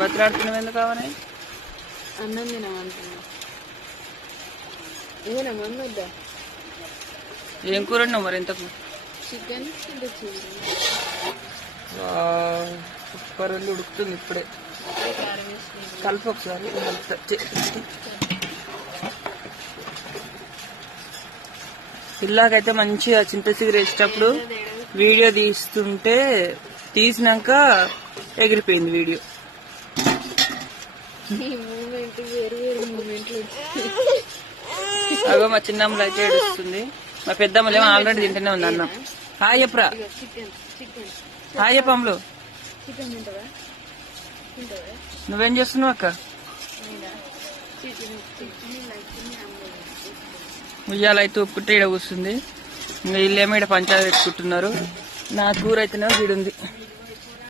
బతులాడుతున్నావు ఎందుకు కావాలి? అన్నం తినమంటున్నా. ఏమైనా మమ్మీ వద్దా? ఏం కూర ఉన్నావు మరి ఇంతకు? చికెన్ సూపర్ వెళ్ళి ఉడుకుతుంది ఇప్పుడే. కలిపి ఒకసారి పిల్లాకైతే మంచిగా చింత చిగురు వేసేటప్పుడు వీడియో తీసినాక ఎగిరిపోయింది వీడియో. అగో మా చిన్నమ్మలు అయితే ఏడుస్తుంది, మా పెద్దమ్మలు ఏమో ఆల్రెడీ తింటూనే ఉంది అన్నం. హాయ్ చెప్పరా, హాయ్ చెప్పమ్మలు. నువ్వేం చేస్తున్నావు అక్క? ఉయ్యాల అయితే ఒప్పుకుంటే ఇక్కడ కూర్చుంది. ఇంకా వీళ్ళేమో ఇక్కడ పంచాయతీ పెట్టుకుంటున్నారు. నా కూర అయితేనే వీడుంది.